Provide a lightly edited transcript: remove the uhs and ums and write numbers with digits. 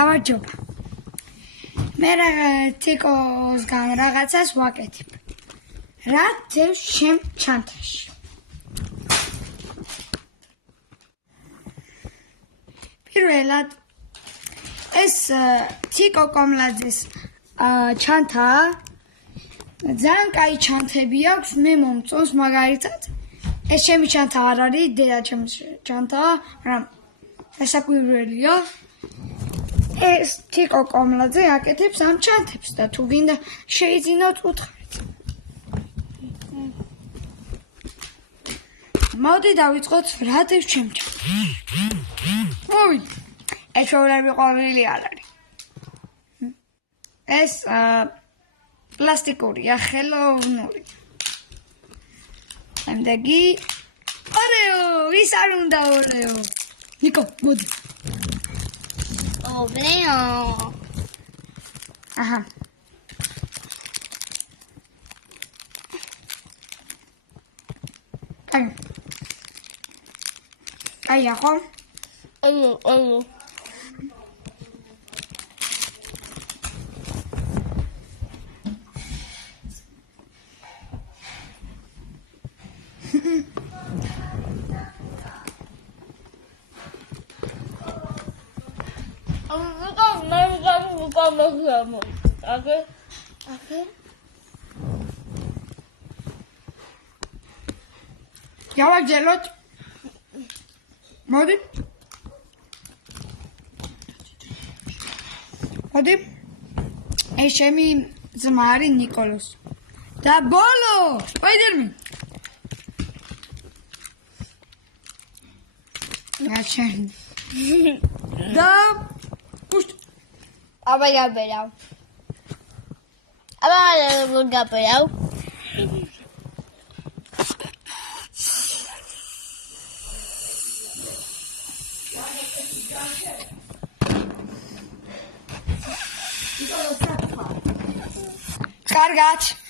გამარჯობა. მე თიკოსგან რაღაცას ვაკეთებ. რა ძევს შენ ჩანთაში? პირველად ეს თიკო კომლაძის ჩანთა ძალიან კაი ჩანთები აქვს, მე მომწონს მაგალითად. ეს ჩემი ჩანთა არ არის, დედა ჩემს ჩანთაა, მაგრამ დასაკვირველია. ეს თიკო კომლაძე აკეთებს ამ ჩანთებს და თუ გინდა შეიძინოთ უთხარით. მოდი დავიწყოთ რა დევს ჩემ ჩანთაში. მოვიდეთ. ეს შევლები ყვავილი არ არის. ეს პლასტიკურია, ხელოვნური. ამდეგი ორეო, ის არ უნდა ორეო. ნიკო, მოდი. Oreo. Aha. Ai, ako. Ano. Javagjelot. Მოდი. ეს ჩემი ძმა არის ნიკოლოს. და ბოლო, სპაიდერმენ. გაჩენ. და პუშტ. Აბა გაბერაო. კარგად.